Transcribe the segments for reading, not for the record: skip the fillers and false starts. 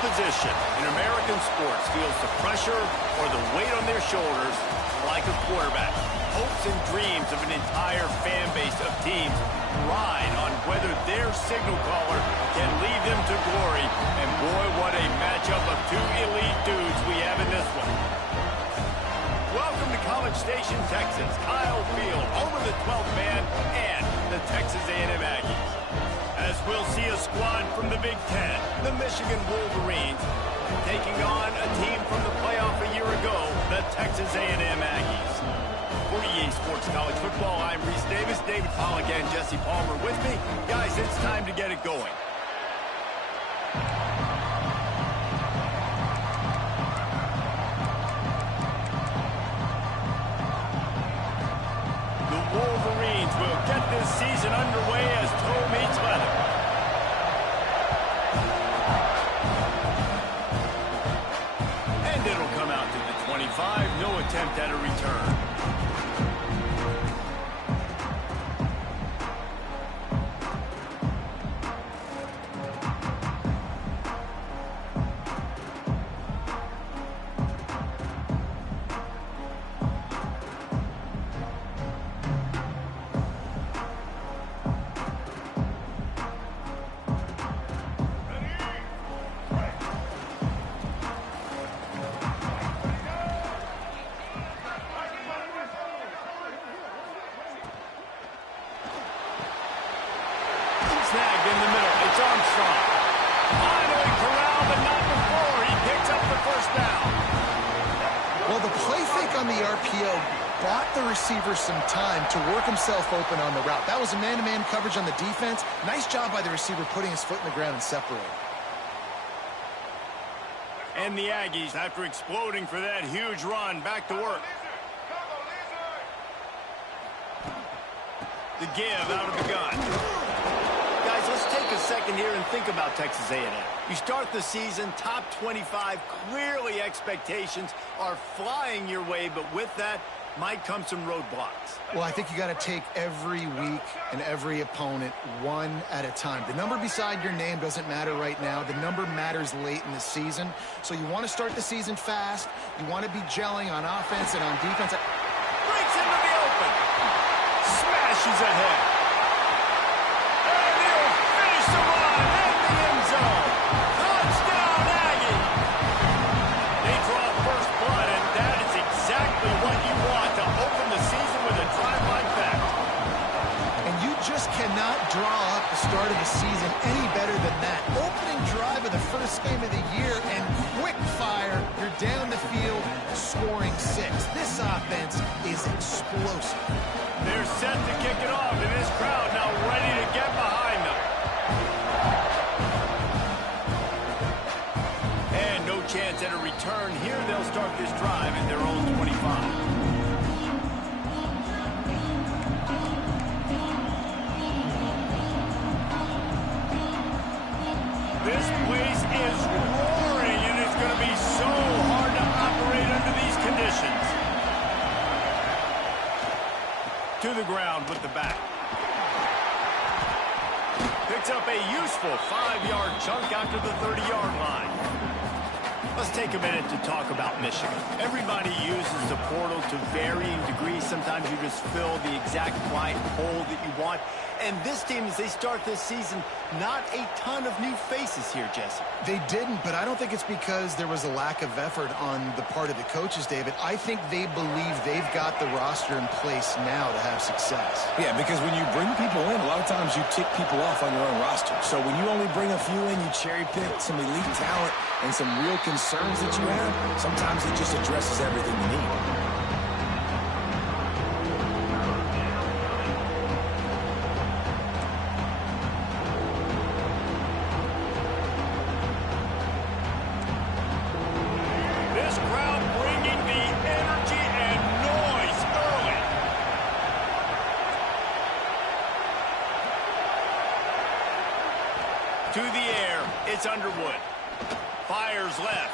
position in American sports feels the pressure or the weight on their shoulders like a quarterback. Hopes and dreams of an entire fan base of teams ride on whether their signal caller can lead them to glory. And boy, what a matchup of two elite dudes we have in this one. Welcome to College Station, Texas. Kyle Field, home of the 12th man and the Texas A&M Aggies. As we'll see a squad from the Big Ten, the Michigan Wolverines, taking on a team from the playoff a year ago, the Texas A&M Aggies. For EA Sports College Football, I'm Reese Davis, David Pollack, and Jesse Palmer with me. Guys, it's time to get it going. The Wolverines will get this season underway as toe meets leather. And it'll come out to the 25, no attempt at a return. Snagged in the middle. It's Armstrong. Finally corralled, but not before. He picks up the first down. Well, the play fake on the RPO bought the receiver some time to work himself open on the route. That was a man-to-man coverage on the defense. Nice job by the receiver putting his foot in the ground and separating. And the Aggies, after exploding for that huge run, back to work. The give out of the gun. Guys, let's take a second here and think about Texas A&M. You start the season top 25. Clearly expectations are flying your way, but with that might come some roadblocks. Well, I think you got to take every week and every opponent one at a time. The number beside your name doesn't matter right now. The number matters late in the season. So you want to start the season fast. You want to be gelling on offense and on defense. Breaks into the open. Smashes ahead. The run in the end zone. Touchdown, Aggie. They draw first blood, and that is exactly what you want to open the season with a drive like that. And you just cannot draw up the start of the season any better than that. Opening drive of the first game of the year, and quick fire. You're down the field, scoring 6. This offense is explosive. They're set to kick it off, and this crowd now ready to get behind them. Chance at a return. Here they'll start this drive at their own 25. This place is roaring, and it's going to be so hard to operate under these conditions. To the ground with the back. Picks up a useful 5-yard chunk after the 30-yard line. Let's take a minute to talk about Michigan. Everybody uses the portal to varying degrees. Sometimes you just fill the exact right hole that you want. And this team, as they start this season, not a ton of new faces here, Jesse. They didn't, but I don't think it's because there was a lack of effort on the part of the coaches, David. I think they believe they've got the roster in place now to have success. Yeah, because when you bring people in, a lot of times you tick people off on your own roster. So when you only bring a few in, you cherry pick some elite talent and some real concerns that you have, sometimes it just addresses everything you need. This crowd bringing the energy and noise early. To the air, it's Underwood. Fires left.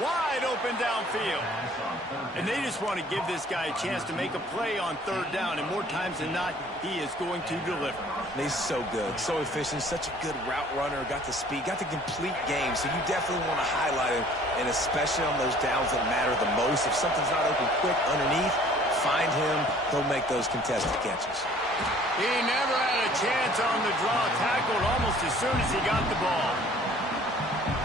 Wide open downfield. And they just want to give this guy a chance to make a play on third down, and more times than not, he is going to deliver. He's so good, so efficient, such a good route runner, got the speed, got the complete game, so you definitely want to highlight him, and especially on those downs that matter the most. If something's not open quick underneath, find him, he'll make those contested catches. He never had a chance on the draw, tackled almost as soon as he got the ball.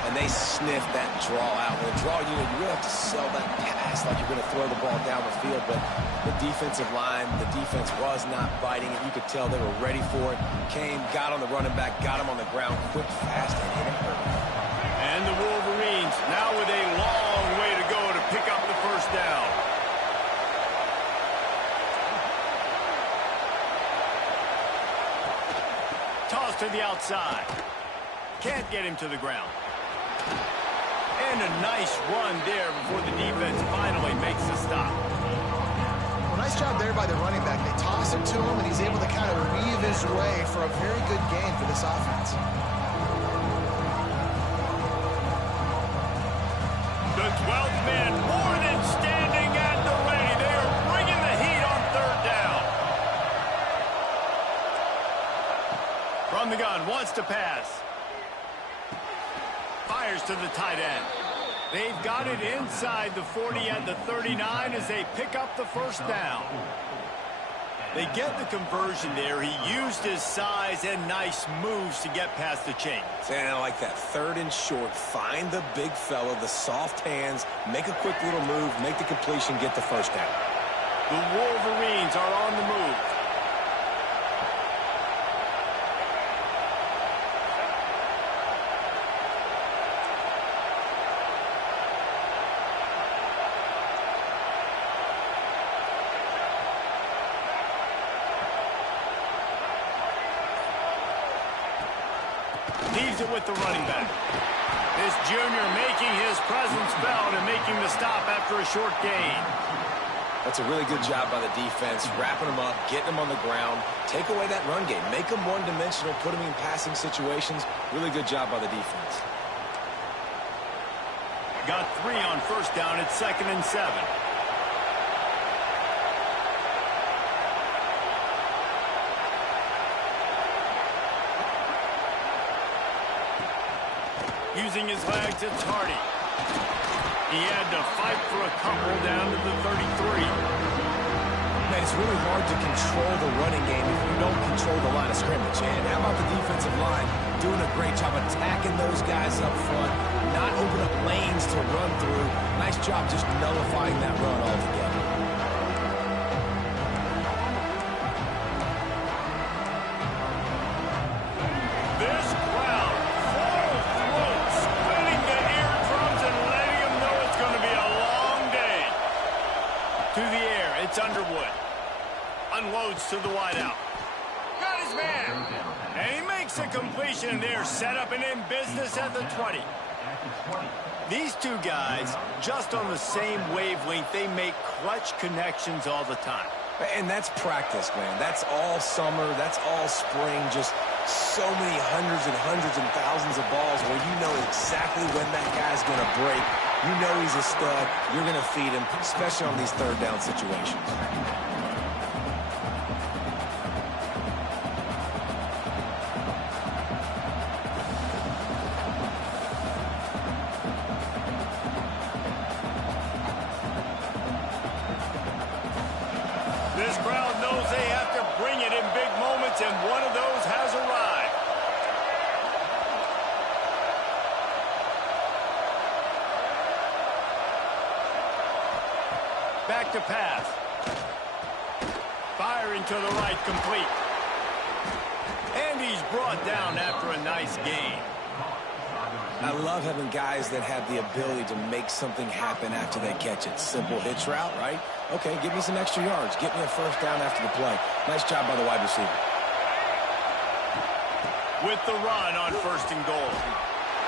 And they sniffed that draw out. With a draw unit, you really have to sell that pass like you're going to throw the ball down the field. But the defensive line, the defense was not biting it. You could tell they were ready for it. Came, got on the running back, got him on the ground quick, fast, and hit him perfect. And the Wolverines now with a long way to go to pick up the first down. Toss to the outside. Can't get him to the ground. And a nice run there before the defense finally makes the stop. Well, nice job there by the running back. They toss it to him, and he's able to kind of weave his way for a very good gain for this offense. The 12th man more than standing at the ready. They are bringing the heat on third down. From the gun, wants to pass. Fires to the tight end. They've got it inside the 40 and the 39 as they pick up the first down. They get the conversion there. He used his size and nice moves to get past the chains. And I like that. Third and short. Find the big fella, the soft hands, make a quick little move, make the completion, get the first down. The Wolverines are on the move. Leaves it with the running back. This junior making his presence felt and making the stop after a short gain. That's a really good job by the defense, wrapping them up, getting them on the ground, take away that run game, make them one-dimensional, put them in passing situations. Really good job by the defense. Got 3 on first down at 2nd and 7. Using his legs, it's Hardy. He had to fight for a couple down to the 33. Man, it's really hard to control the running game if you don't control the line of scrimmage. And how about the defensive line doing a great job attacking those guys up front, not open up lanes to run through. Nice job just nullifying that run altogether. Underwood unloads to the wideout. Got his man. And he makes a completion there. Set up and in business at the 20. These two guys, just on the same wavelength, they make clutch connections all the time. And that's practice, man. That's all summer. That's all spring. Just so many hundreds and thousands of balls where you know exactly when that guy's going to break. You know he's a stud. You're going to feed him, especially on these third down situations. This crowd knows they have to bring it in big moments, and one of those has arrived. Back to pass. Firing to the right, complete. And he's brought down after a nice gain. I love having guys that have the ability to make something happen after they catch it. Simple hitch route, right? Okay, give me some extra yards. Get me a first down after the play. Nice job by the wide receiver. With the run on 1st and goal.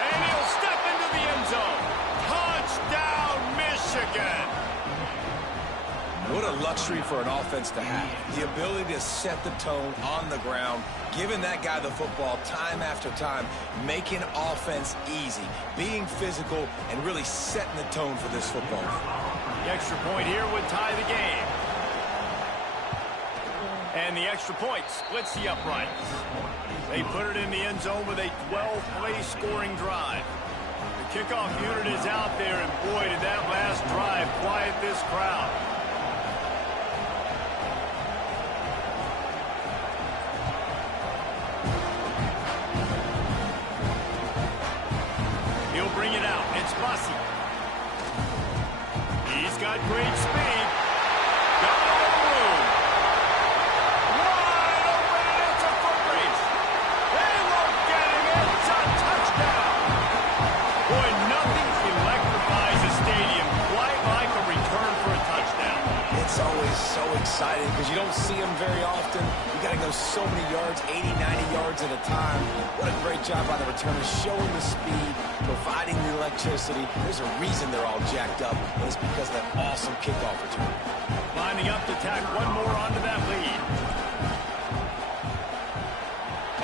And he'll step into the end zone. Touchdown, Michigan. What a luxury for an offense to have. The ability to set the tone on the ground, giving that guy the football time after time, making offense easy, being physical, and really setting the tone for this football game. The extra point here would tie the game. And the extra point splits the uprights. They put it in the end zone with a 12-play scoring drive. The kickoff unit is out there, and boy, did that last drive quiet this crowd. He'll bring it out. It's Bussy. He's got great speed. Got all the room. Wide open, and it's a foot race. They won't get him. It's a touchdown. Boy, nothing electrifies a stadium quite like a return for a touchdown. It's always so exciting because you don't see them very often. You got to go so many yards, 80, 90 yards at a time. What a great job by the returners, showing the speed, providing the electricity. There's a reason they're all jacked up, and it's because of that awesome kickoff return. Lining up to tack one more onto that lead.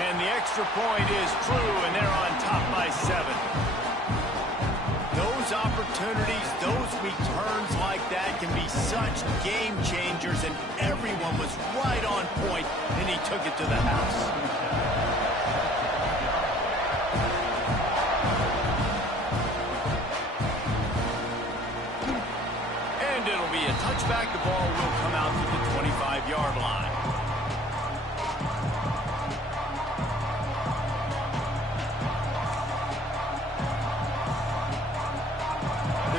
And the extra point is true, and they're on top by 7. Those opportunities, those returns like that can be such game changers, and everyone was right on point, and he took it to the house. And it'll be a touchback. The ball will come out to the 25-yard line.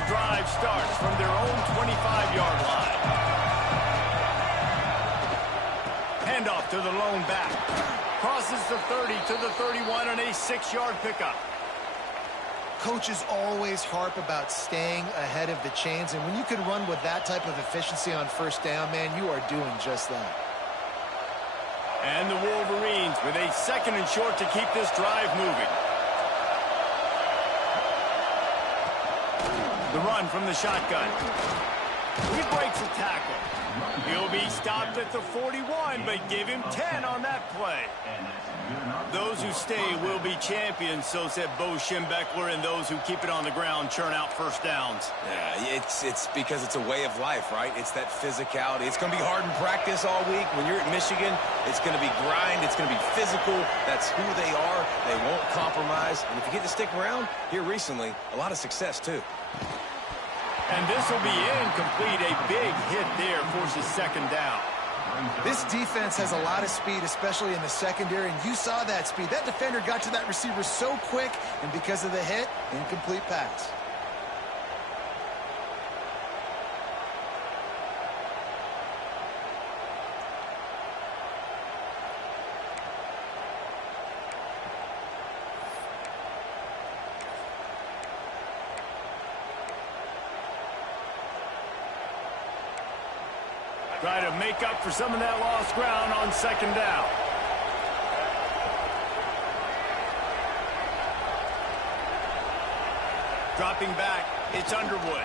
Drive starts from their own 25-yard line. Handoff to the lone back. Crosses the 30 to the 31 on a 6-yard pickup. Coaches always harp about staying ahead of the chains, and when you can run with that type of efficiency on first down, man, you are doing just that. And the Wolverines with a 2nd and short to keep this drive moving. The run from the shotgun. He breaks a tackle. He'll be stopped at the 41, but give him 10 on that play. Those who stay will be champions, so said Bo Schembechler, and those who keep it on the ground churn out first downs. Yeah, it's because it's a way of life, right? It's that physicality. It's going to be hard in practice all week. When you're at Michigan, it's going to be grind. It's going to be physical. That's who they are. They won't compromise. And if you get to stick around, here recently, a lot of success, too. And this will be incomplete. A big hit there forces 2nd down. This defense has a lot of speed, especially in the secondary, and you saw that speed. That defender got to that receiver so quick, and because of the hit, incomplete pass. Try to make up for some of that lost ground on 2nd down. Dropping back, it's Underwood.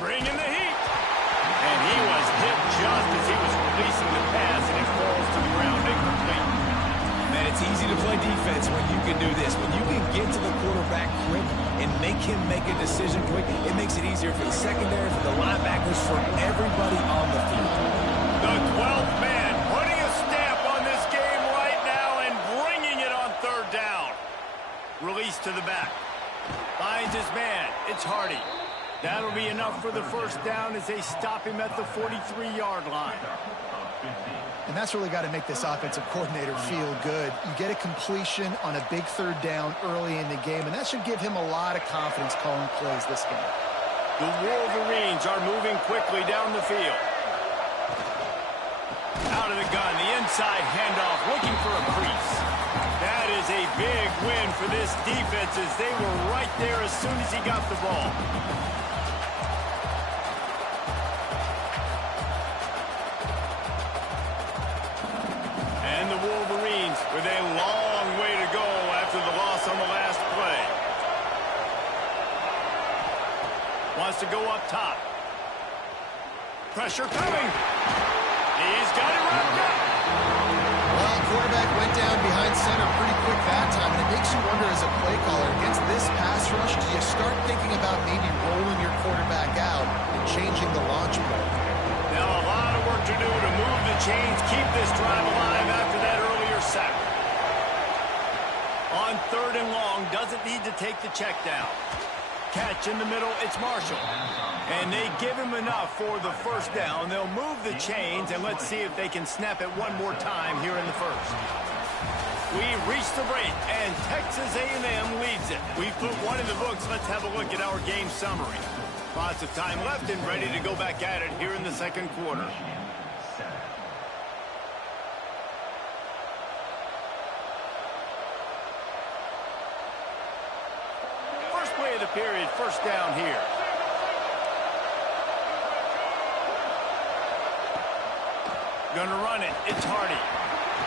Bringing the heat. And he was hit just as he was releasing the pass, and it falls to the ground incomplete. Man, it's easy to play defense when you can do this. When you can get to the quarterback quick and make him make a decision quick, it makes it easier for the secondary, for the linebackers, for everybody on the field. The 12th man putting a stamp on this game right now and bringing it on 3rd down. Release to the back. Finds his man. It's Hardy. That'll be enough for the 1st down as they stop him at the 43-yard line. And that's really got to make this offensive coordinator feel good. You get a completion on a big 3rd down early in the game, and that should give him a lot of confidence calling plays this game. The Wolverines are moving quickly down the field. Out of the gun, the inside handoff, looking for a crease. That is a big win for this defense as they were right there as soon as he got the ball. And the Wolverines with a long way to go after the loss on the last play. Wants to go up top. Pressure coming. He's got it wrapped up. Well, quarterback went down behind center pretty quick that time, and it makes you wonder as a play caller, against this pass rush, do you start thinking about maybe rolling your quarterback out and changing the launch play? Now a lot of work to do to move the chains, keep this drive alive after that earlier sack. On 3rd and long, doesn't need to take the check down. Catch in the middle, it's Marshall. And they give him enough for the first down. They'll move the chains, and let's see if they can snap it one more time here in the first. We reach the break, and Texas A&M leads it. We've put one in the books. Let's have a look at our game summary. Lots of time left and ready to go back at it here in the second quarter. First play of the period, first down here. Gonna run it. It's Hardy.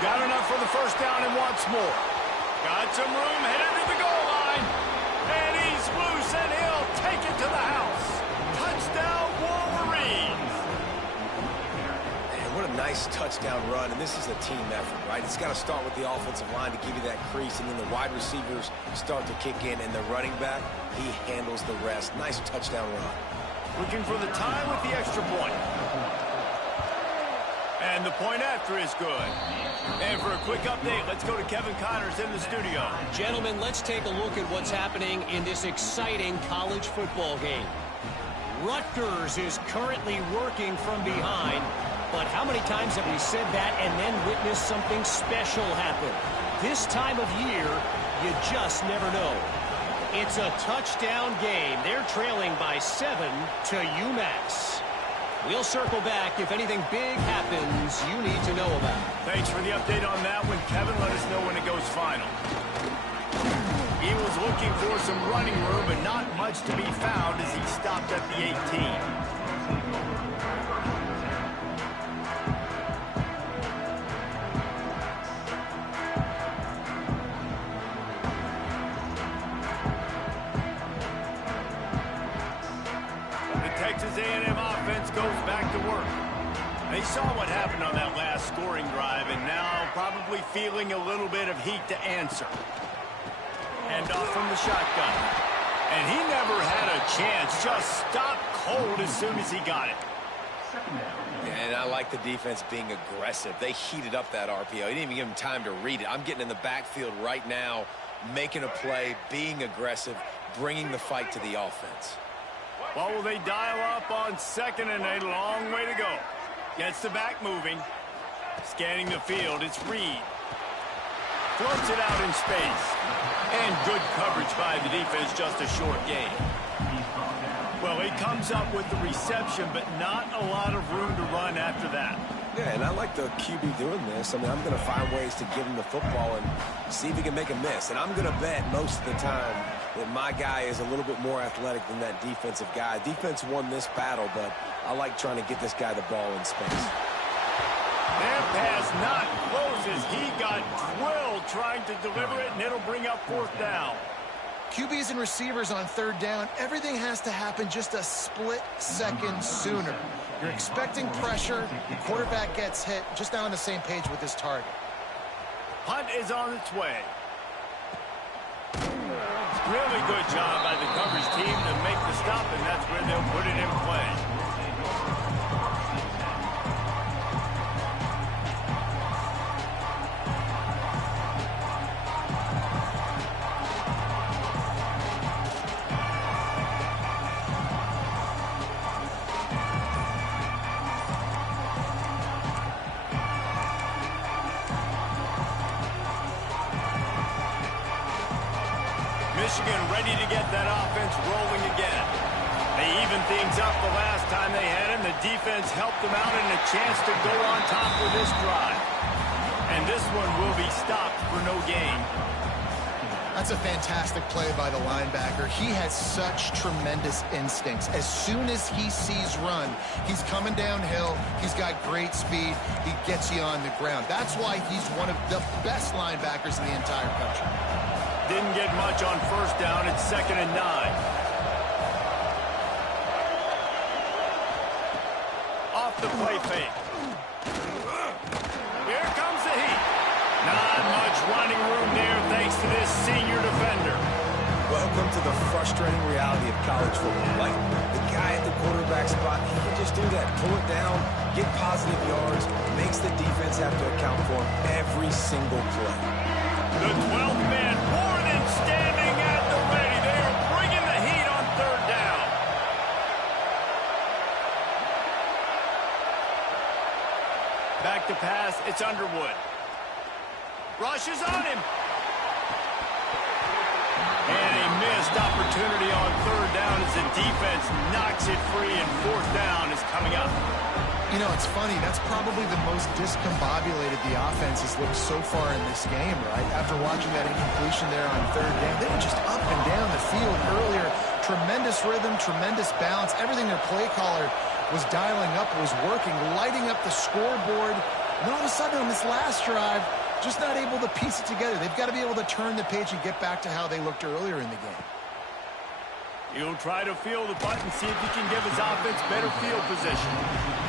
Got enough for the first down and wants more. Got some room, headed to the goal line. And he's loose, and he'll take it to the house. Touchdown, Wolverines. Man, what a nice touchdown run, and this is a team effort, right? It's got to start with the offensive line to give you that crease, and then the wide receivers start to kick in, and the running back, he handles the rest. Nice touchdown run. Looking for the tie with the extra point. And the point after is good. And for a quick update, let's go to Kevin Connors in the studio. Gentlemen, let's take a look at what's happening in this exciting college football game. Rutgers is currently working from behind, but how many times have we said that and then witnessed something special happen? This time of year, you just never know. It's a touchdown game. They're trailing by 7 to UMass. We'll circle back if anything big happens you need to know about. Thanks for the update on that one, Kevin. Let us know when it goes final. He was looking for some running room, but not much to be found as he stopped at the 18. Texas A&M offense goes back to work. They saw what happened on that last scoring drive, and now probably feeling a little bit of heat to answer. Hand off from the shotgun. And he never had a chance. Just stopped cold as soon as he got it. And I like the defense being aggressive. They heated up that RPO. He didn't even give him time to read it. I'm getting in the backfield right now, making a play, being aggressive, bringing the fight to the offense. Well, will they dial up on 2nd and a long way to go? Gets the back moving. Scanning the field, it's Reed. Floats it out in space. And good coverage by the defense, just a short gain. Well, he comes up with the reception, but not a lot of room to run after that. Yeah, and I like the QB doing this. I mean, I'm going to find ways to give him the football and see if he can make a miss. And I'm going to bet most of the time that my guy is a little bit more athletic than that defensive guy. Defense won this battle, but I like trying to get this guy the ball in space. That pass not close as he got drilled trying to deliver it, and it'll bring up 4th down. QBs and receivers on 3rd down, everything has to happen just a split second sooner. You're expecting pressure, the quarterback gets hit, just not on the same page with his target. Punt is on its way. Really good job by the coverage team to make the stop, and that's where they'll put it in play. Michigan ready to get that offense rolling again. They evened things up the last time they had him. The defense helped them out and a chance to go on top with this drive. And this one will be stopped for no gain. That's a fantastic play by the linebacker. He has such tremendous instincts. As soon as he sees run, he's coming downhill. He's got great speed. He gets you on the ground. That's why he's one of the best linebackers in the entire country. Didn't get much on 1st down. It's 2nd and 9. Off the play fake. Here comes the heat. senior defender. Welcome to the frustrating reality of college football. Like, the guy at the quarterback spot, he can just do that. Pull it down, get positive yards, makes the defense have to account for him every single play. The 12th man, more than standing at the ready. They are bringing the heat on third down. Back to pass, it's Underwood. Rushes on him. And a missed opportunity on third down as the defense knocks it free, and fourth down is coming up. You know, it's funny. That's probably the most discombobulated the offense has looked so far in this game, right? After watching that incompletion there on third down, they were just up and down the field earlier. Tremendous rhythm, tremendous balance. Everything their play caller was dialing up was working, lighting up the scoreboard. And all of a sudden on this last drive, just not able to piece it together. They've got to be able to turn the page and get back to how they looked earlier in the game. He'll try to feel the button, see if he can give his offense better field position.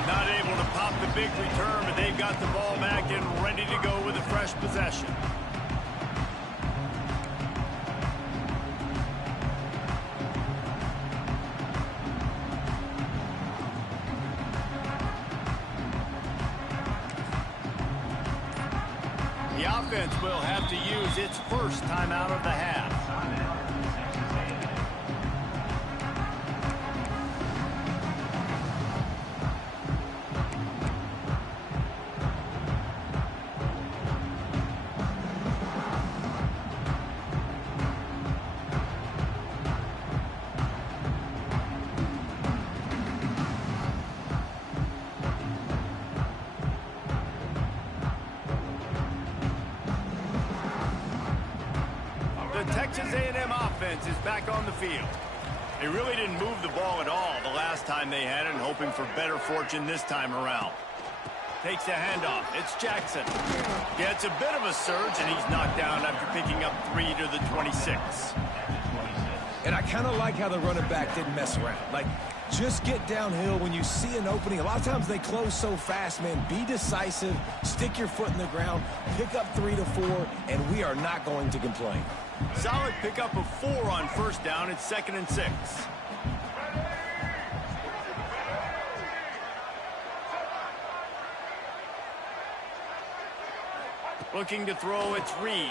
Not able to pop the big return, but they've got the ball back and ready to go with a fresh possession. The offense will have to use its first timeout of the half. Texas A&M offense is back on the field. They really didn't move the ball at all the last time they had it, and hoping for better fortune this time around. Takes the handoff. It's Jackson. Gets a bit of a surge, and he's knocked down after picking up 3 to the 26. And I kind of like how the running back didn't mess around. Like, just get downhill when you see an opening. A lot of times they close so fast, man. Be decisive, stick your foot in the ground, pick up 3 to 4, and we are not going to complain. Solid pickup of 4 on first down. It's 2nd and 6. Looking to throw, it's Reed.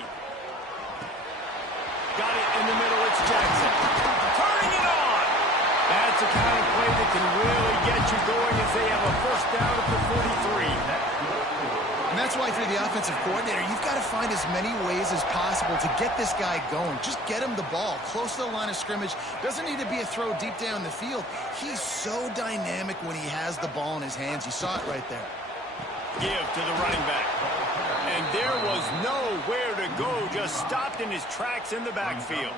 Got it in the middle, it's Jackson. Turning it on! That's the kind of play that can really get you going as they have a first down at the 43. And that's why, if you're the offensive coordinator, you've got to find as many ways as possible to get this guy going. Just get him the ball close to the line of scrimmage. Doesn't need to be a throw deep down the field. He's so dynamic when he has the ball in his hands. You saw it right there. Give to the running back. And there was nowhere to go. Just stopped in his tracks in the backfield.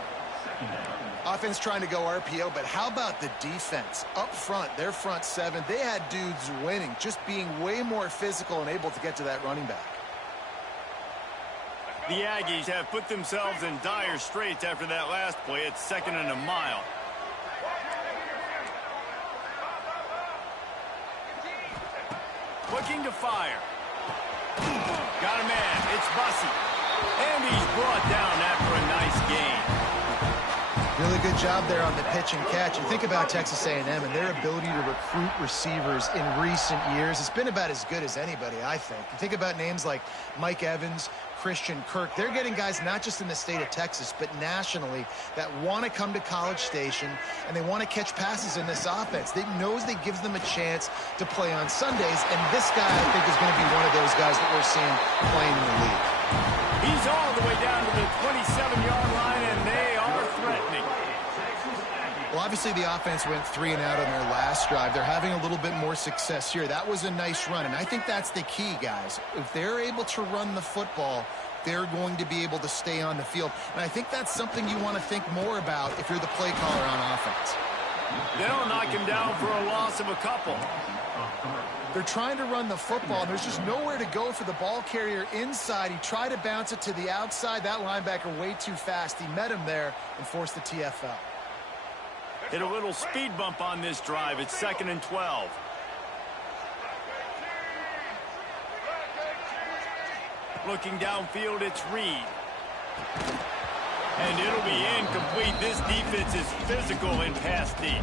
Offense trying to go RPO, but how about the defense? Up front, their front seven, they had dudes winning, just being way more physical and able to get to that running back. The Aggies have put themselves in dire straits after that last play. It's 2nd and a mile. Looking to fire. Got a man. It's Bussey. And he's brought down after a nice gain. Really good job there on the pitch and catch. You think about Texas A&M and their ability to recruit receivers in recent years. It's been about as good as anybody, I think. You think about names like Mike Evans, Christian Kirk. They're getting guys not just in the state of Texas, but nationally that want to come to College Station and they want to catch passes in this offense. They knows that gives them a chance to play on Sundays, and this guy, I think, is going to be one of those guys that we're seeing playing in the league. He's all the way down to the 27-yard line, and they are threatening. Well, obviously the offense went 3 and out on their last drive. They're having a little bit more success here. That was a nice run, and I think that's the key, guys. If they're able to run the football, they're going to be able to stay on the field. And I think that's something you want to think more about if you're the play caller on offense. They'll knock him down for a loss of a couple. They're trying to run the football, and there's just nowhere to go for the ball carrier inside. He tried to bounce it to the outside. That linebacker way too fast. He met him there and forced the TFL. Hit a little speed bump on this drive. It's 2nd and 12. Looking downfield, it's Reed. And it'll be incomplete. This defense is physical in pass deep.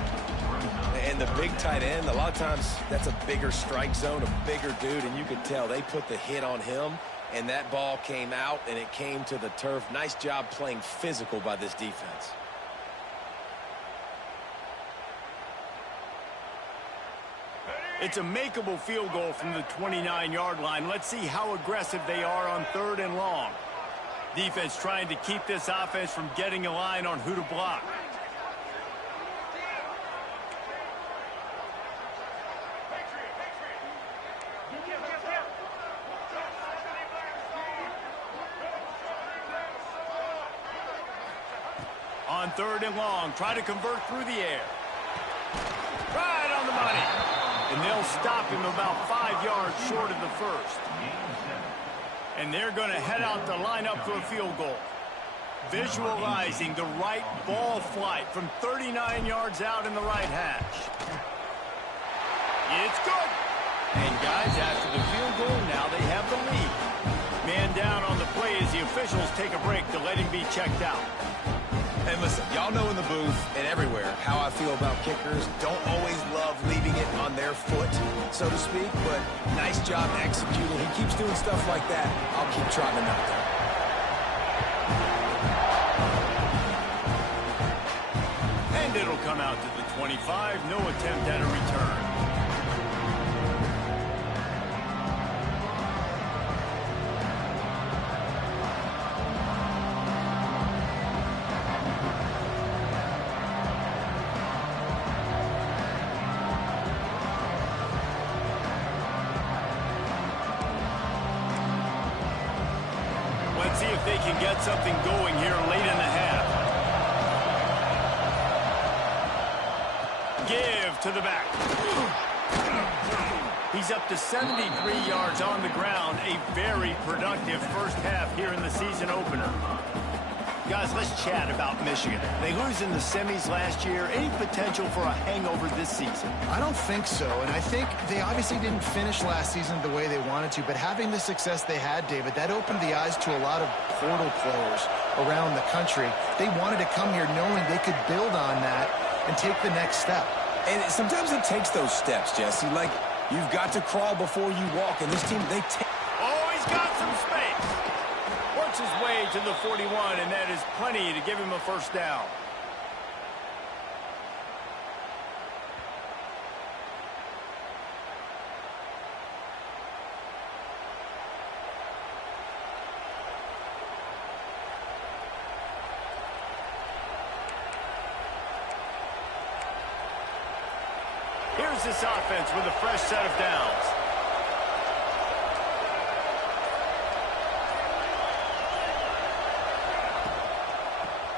And the big tight end, a lot of times that's a bigger strike zone, a bigger dude, and you can tell they put the hit on him, and that ball came out, and it came to the turf. Nice job playing physical by this defense. It's a makeable field goal from the 29-yard line. Let's see how aggressive they are on 3rd and long. Defense trying to keep this offense from getting a line on who to block. On 3rd and long, try to convert through the air. Right on the money. And they'll stop him about 5 yards short of the first. And they're going to head out to line up for a field goal. Visualizing the right ball flight from 39 yards out in the right hash. It's good. And guys, after the field goal, now they have the lead. Man down on the play as the officials take a break to let him be checked out. And listen, y'all know in the booth and everywhere how I feel about kickers. Don't always love leaving it on their foot, so to speak, but nice job executing. He keeps doing stuff like that. I'll keep trying to knock him. And it'll come out to the 25. No attempt at a return. Let's see if they can get something going here late in the half. Give to the back. He's up to 73 yards on the ground. A very productive first half here in the season opener. Guys, let's chat about Michigan. They lose in the semis last year. Any potential for a hangover this season? I don't think so, and I think they obviously didn't finish last season the way they wanted to, but having the success they had, David, that opened the eyes to a lot of portal players around the country. They wanted to come here knowing they could build on that and take the next step. And sometimes it takes those steps, Jesse. Like, you've got to crawl before you walk, and this team, they take... Oh, he's got some space. Works his way to the 41, and that is plenty to give him a first down. Here's this offense with a fresh set of downs.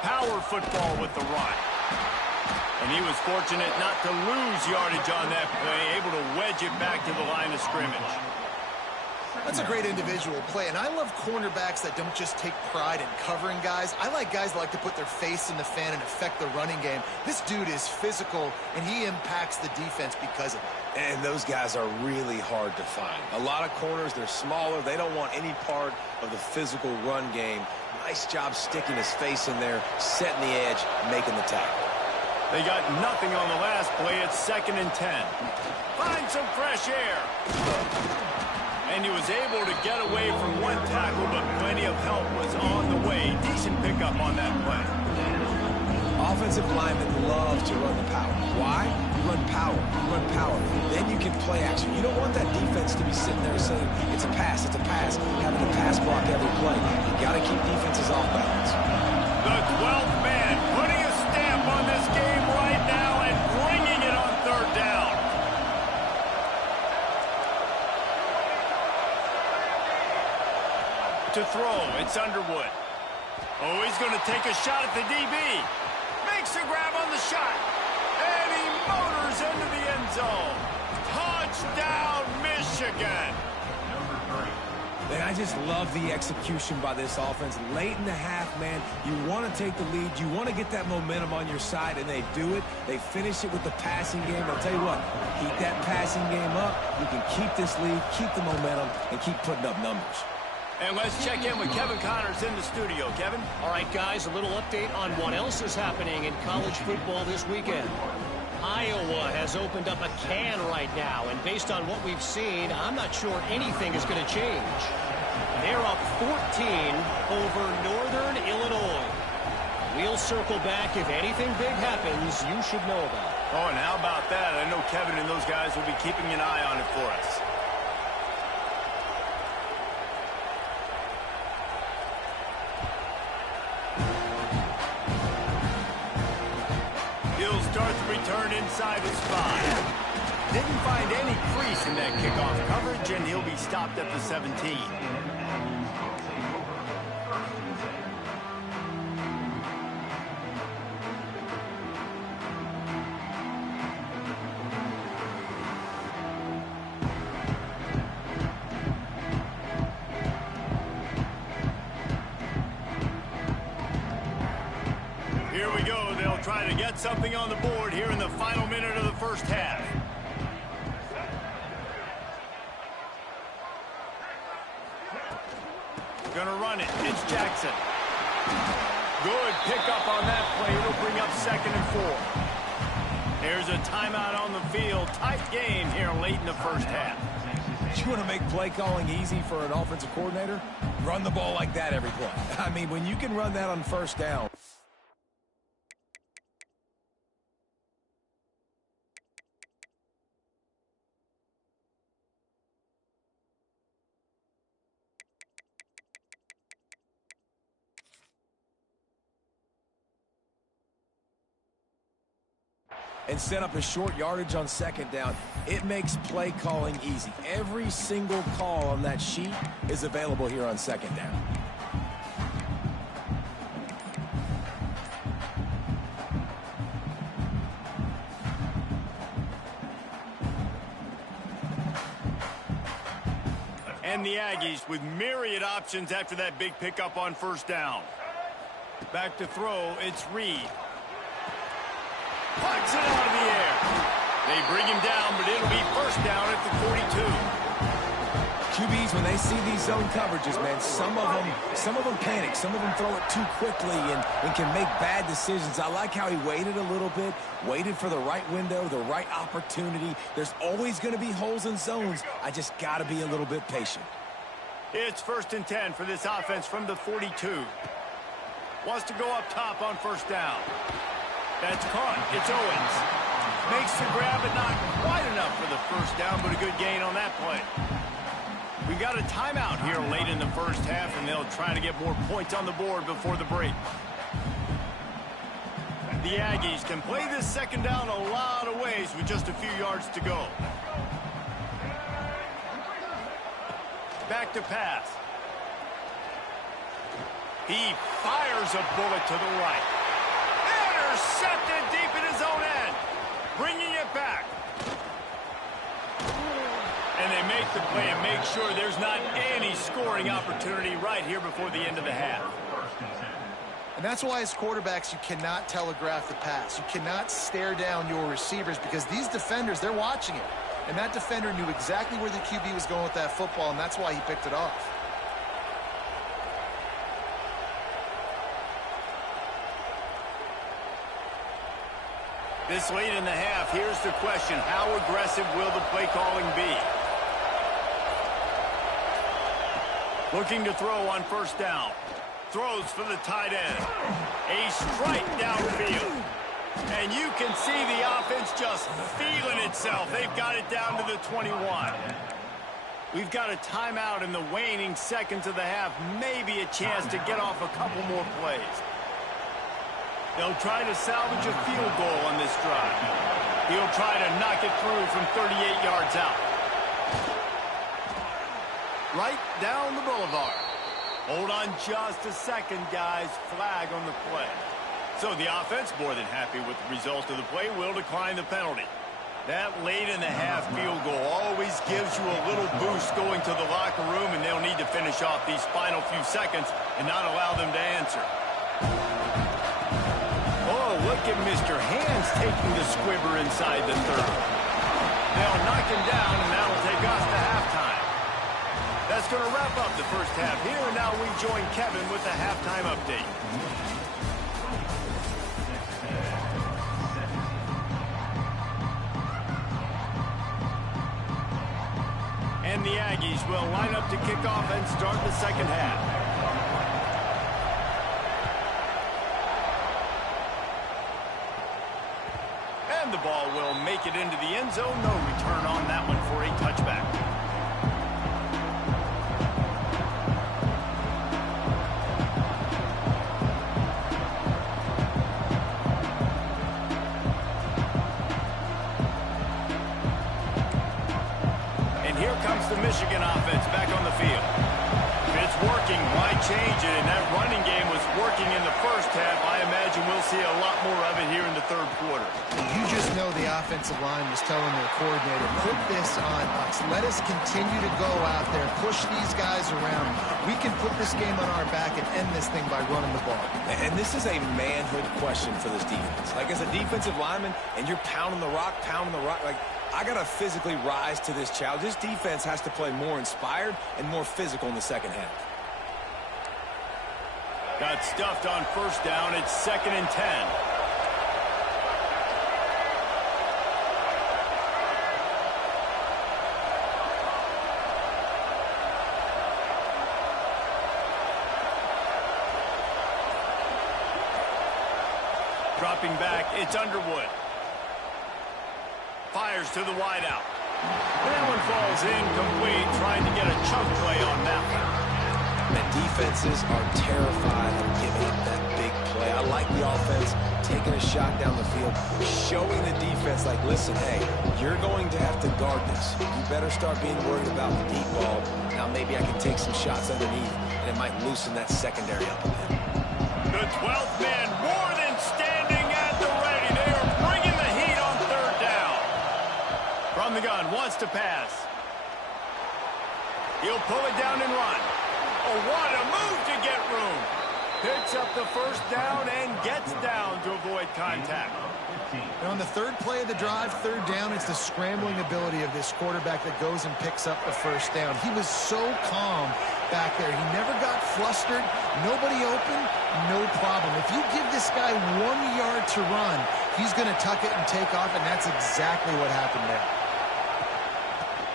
Power football with the run. And he was fortunate not to lose yardage on that play, able to wedge it back to the line of scrimmage. That's a great individual play, and I love cornerbacks that don't just take pride in covering guys. I like guys that like to put their face in the fan and affect the running game. This dude is physical, and he impacts the defense because of it. And those guys are really hard to find. A lot of corners, they're smaller. They don't want any part of the physical run game. Nice job sticking his face in there, setting the edge, making the tackle. They got nothing on the last play. It's 2nd and 10. Find some fresh air. And he was able to get away from one tackle, but plenty of help was on the way. Decent pickup on that play. Offensive linemen love to run the power. Why? You run power. You run power. Then you can play action. You don't want that defense to be sitting there saying, it's a pass, having to pass block every play. You got to keep defenses off balance. The 12th man putting a stamp on this game right now and bringing it on 3rd down. To throw, it's Underwood. Oh, he's going to take a shot at the DB. Makes a grab on the shot. And he motors into the end zone. Touchdown, Michigan. Man, I just love the execution by this offense. Late in the half, man, you want to take the lead. You want to get that momentum on your side, and they do it. They finish it with the passing game. I'll tell you what, keep that passing game up. You can keep this lead, keep the momentum, and keep putting up numbers. And let's check in with Kevin Connors in the studio. Kevin? All right, guys, a little update on what else is happening in college football this weekend. Iowa has opened up a can right now, and based on what we've seen, I'm not sure anything is going to change. They're up 14 over Northern Illinois. We'll circle back. If anything big happens, you should know about it. Oh, and how about that? I know Kevin and those guys will be keeping an eye on it for us. He'll start the return inside his 5. Didn't find any crease in that kickoff coverage, and he'll be stopped at the 17. Try to get something on the board here in the final minute of the first half. Gonna run it. It's Jackson. Good pickup on that play. It'll bring up 2nd and 4. There's a timeout on the field. Tight game here late in the first half. You want to make play calling easy for an offensive coordinator? Run the ball like that every play. I mean, when you can run that on first down. And set up a short yardage on 2nd down. It makes play calling easy. Every single call on that sheet is available here on 2nd down. And the Aggies with myriad options after that big pickup on first down. Back to throw, it's Reed. Puts it out of the air. They bring him down, but it'll be first down at the 42. QBs, when they see these zone coverages, man, some of them panic. Some of them throw it too quickly and can make bad decisions. I like how he waited a little bit, waited for the right window, the right opportunity. There's always going to be holes in zones. I just got to be a little bit patient. It's 1st and 10 for this offense from the 42. Wants to go up top on first down. That's caught. It's Owens. Makes the grab, but not quite enough for the first down, but a good gain on that play. We got a timeout here late in the first half, and they'll try to get more points on the board before the break. The Aggies can play this 2nd down a lot of ways with just a few yards to go. Back to pass. He fires a bullet to the right. Intercepted deep in his own end. Bringing it back. And they make the play and make sure there's not any scoring opportunity right here before the end of the half. And that's why as quarterbacks you cannot telegraph the pass. You cannot stare down your receivers because these defenders, they're watching it. And that defender knew exactly where the QB was going with that football, and that's why he picked it off. This late in the half, here's the question. How aggressive will the play calling be? Looking to throw on first down. Throws for the tight end. A strike downfield. And you can see the offense just feeling itself. They've got it down to the 21. We've got a timeout in the waning seconds of the half. Maybe a chance to get off a couple more plays. They'll try to salvage a field goal on this drive. He'll try to knock it through from 38 yards out. Right down the boulevard. Hold on just a second, guys. Flag on the play. So the offense, more than happy with the result of the play, will decline the penalty. That late in the half field goal always gives you a little boost going to the locker room, and they'll need to finish off these final few seconds and not allow them to answer. Oh, look at Mr. Hands taking the squibber inside the 30. They'll knock him down, and that'll take us to halftime. That's going to wrap up the first half here, and now we join Kevin with the halftime update. And the Aggies will line up to kick off and start the second half. And the ball will make it into the end zone. No return on that one for a touchback. And here comes the Michigan offense back on the field. If it's working, why change it? And that running game was working in the first half. I imagine we'll see a lot more of it here in the third quarter. You just know the offensive line was telling their coordinator, put this on us. Let us continue to go out there, push these guys around. We can put this game on our back and end this thing by running the ball. And this is a manhood question for this defense. Like, as a defensive lineman, and you're pounding the rock, like, I got to physically rise to this challenge. This defense has to play more inspired and more physical in the second half. Got stuffed on first down. It's 2nd and 10. Dropping back, it's Underwood. Fires to the wideout. And that one falls incomplete, trying to get a chunk play on that one. And defenses are terrified of giving up that big play. I like the offense taking a shot down the field, showing the defense, like, listen, hey, you're going to have to guard this. You better start being worried about the deep ball. Now maybe I can take some shots underneath, and it might loosen that secondary up a bit. The 12th man more than standing at the ready. They are bringing the heat on third down. From the gun, wants to pass. He'll pull it down and run. Oh, what a move to get room. Picks up the first down and gets down to avoid contact. And on the third play of the drive, third down, it's the scrambling ability of this quarterback that goes and picks up the first down. He was so calm back there. He never got flustered. Nobody open, no problem. If you give this guy 1 yard to run, he's going to tuck it and take off, and that's exactly what happened there.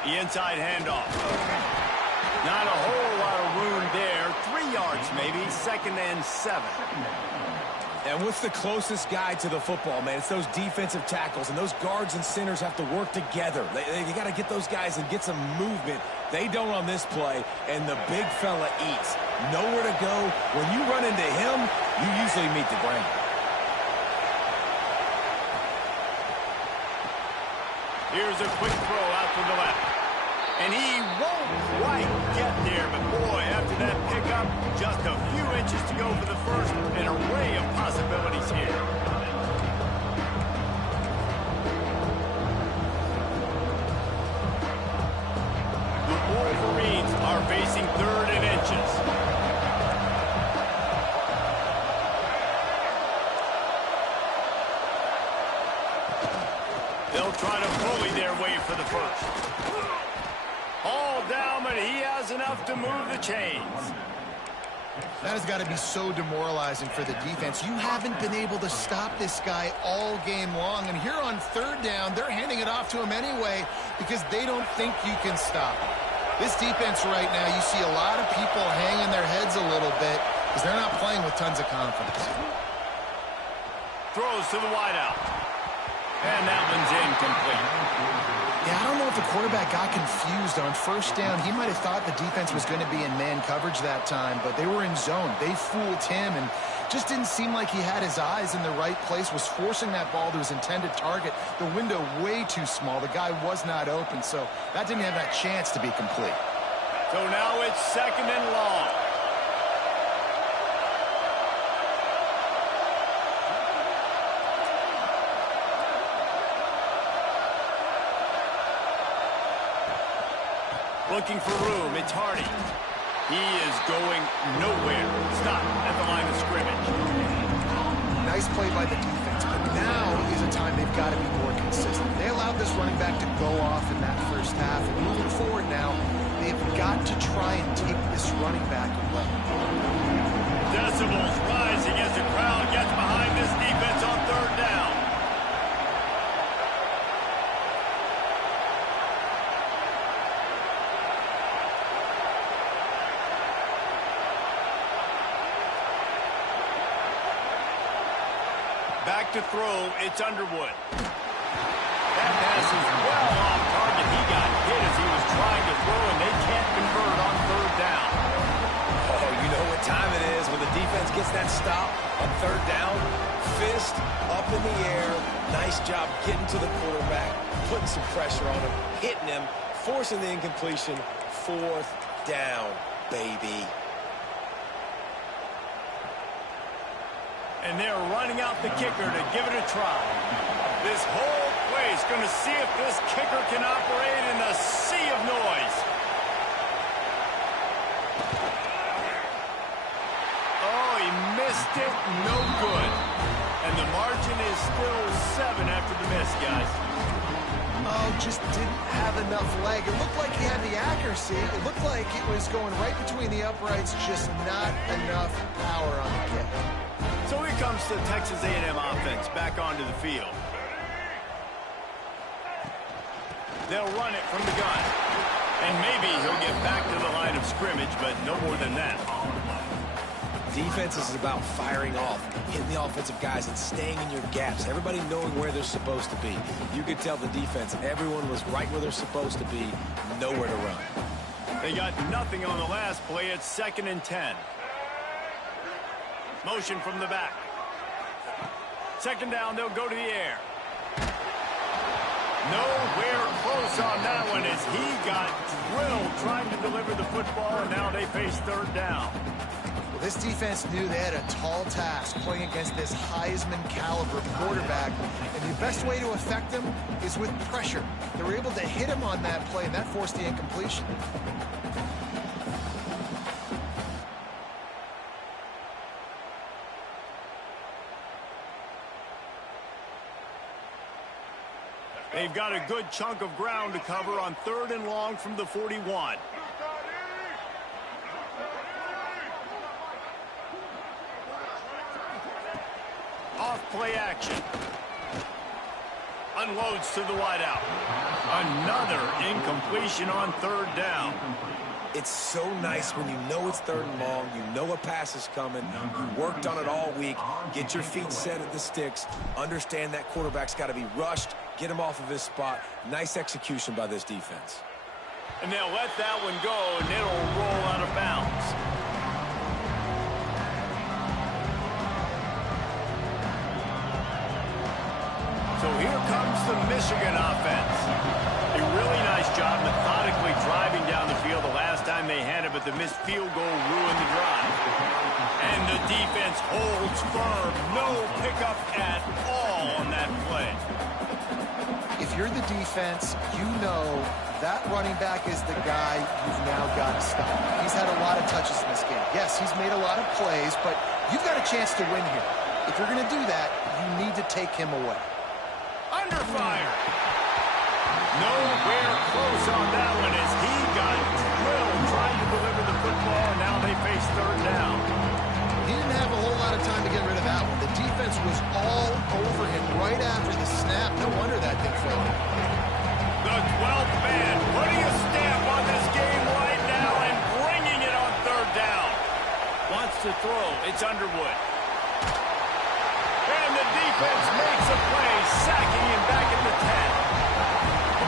The inside handoff. Not a whole lot of room there. 3 yards maybe. 2nd and 7. And what's the closest guy to the football, man? It's those defensive tackles, and those guards and centers have to work together. They got to get those guys and get some movement. They don't on this play, and the big fella eats. Nowhere to go. When you run into him, you usually meet the ground. Here's a quick throw out to the left. And he won't quite get there, but boy, after that pickup, just a few inches to go for the first, an array of possibilities here. The Wolverines are facing 3rd and inches. They'll try to bully their way for the first. All down, but he has enough to move the chains. That has got to be so demoralizing for the defense. You haven't been able to stop this guy all game long, and here on third down, they're handing it off to him anyway because they don't think you can stop him. This defense right now, you see a lot of people hanging their heads a little bit because they're not playing with tons of confidence. Throws to the wideout. And that one's incomplete. Yeah, I don't know if the quarterback got confused on first down. He might have thought the defense was going to be in man coverage that time, but they were in zone. They fooled him and just didn't seem like he had his eyes in the right place, was forcing that ball to his intended target. The window way too small. The guy was not open, so that didn't have that chance to be complete. So now it's 2nd and long. Looking for room, it's Hardy. He is going nowhere. Stop at the line of scrimmage. Nice play by the defense, but now is a time they've got to be more consistent. They allowed this running back to go off in that first half, and moving forward now, they've got to try and take this running back away. Decibels rising as the crowd gets behind this defense on third down. Back to throw, it's Underwood. That pass is well off target. He got hit as he was trying to throw, and they can't convert on third down. Oh, you know what time it is when the defense gets that stop on third down. Fist up in the air. Nice job getting to the quarterback, putting some pressure on him, hitting him, forcing the incompletion. Fourth down, baby. And they're running out the kicker to give it a try. This whole place going to see if this kicker can operate in a sea of noise. Oh, he missed it. No good. And the margin is still 7 after the miss, guys. Oh, just didn't have enough leg. It looked like he had the accuracy. It looked like it was going right between the uprights, just not enough power on the kick. So here comes the Texas A&M offense back onto the field. They'll run it from the gun. And maybe he'll get back to the line of scrimmage, but no more than that. Defense is about firing off, hitting the offensive guys, and staying in your gaps. Everybody knowing where they're supposed to be. You could tell the defense, everyone was right where they're supposed to be, nowhere to run. They got nothing on the last play. It's 2nd and 10. Motion from the back. 2nd down, they'll go to the air. Nowhere close on that one as he got drilled trying to deliver the football, and now they face 3rd down. Well, this defense knew they had a tall task playing against this Heisman caliber quarterback, and the best way to affect him is with pressure. They were able to hit him on that play, and that forced the incompletion. They've got a good chunk of ground to cover on 3rd and long from the 41. Off play action. Unloads to the wideout. Another incompletion on 3rd down. It's so nice when you know it's 3rd and long, you know a pass is coming, you worked on it all week, get your feet set at the sticks, understand that quarterback's got to be rushed, get him off of his spot. Nice execution by this defense. And they'll let that one go, and it'll roll out of bounds. So here comes the Michigan offense. A really nice job methodically driving down the field the last time they had it, but the missed field goal ruined the drive. And the defense holds firm. No pickup at all on that play. If you're the defense, you know that running back is the guy you've now got to stop. He's had a lot of touches in this game. Yes, he's made a lot of plays, but you've got a chance to win here. If you're going to do that, you need to take him away. Under fire. Nowhere close on that one as he got drilled trying to deliver the football, and now they face 3rd down. He didn't have a whole lot of time to get rid of that one. The defense was all over him right after the snap. No wonder that didn't fail him. The 12th man putting a stamp on this game right now and bringing it on 3rd down. Wants to throw. It's Underwood. And the defense makes a play, sacking him back at the 10.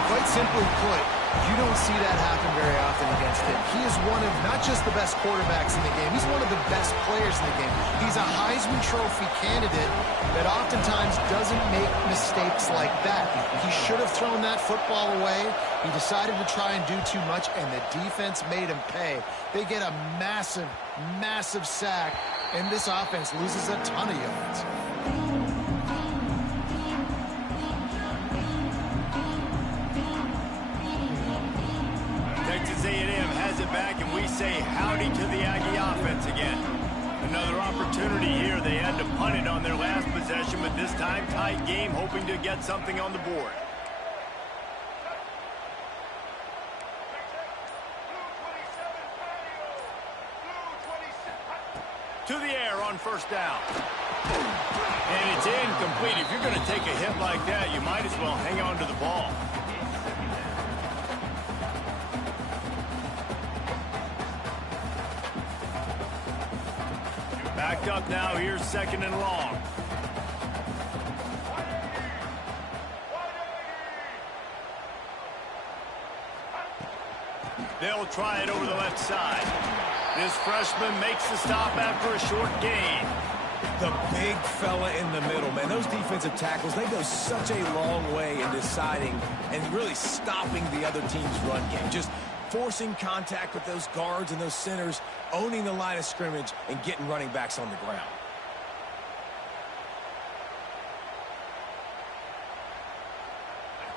Quite simply put, you don't see that happen very often against him. He is one of not just the best quarterbacks in the game, he's one of the best players in the game. He's a Heisman Trophy candidate that oftentimes doesn't make mistakes like that. He should have thrown that football away. He decided to try and do too much, and the defense made him pay. They get a massive, massive sack, and this offense loses a ton of yards. Texas A&M has it back, and we say howdy to the Aggie offense again. Another opportunity here. They had to punt it on their last possession, but this time tight game, hoping to get something on the board. To the air on first down. And it's incomplete. If you're going to take a hit like that, you might as well hang on to the ball. Backed up now. Here's second and long. They'll try it over the left side. This freshman makes the stop after a short gain. The big fella in the middle, man. Those defensive tackles, they go such a long way in deciding and really stopping the other team's run game. Just forcing contact with those guards and those centers, owning the line of scrimmage, and getting running backs on the ground.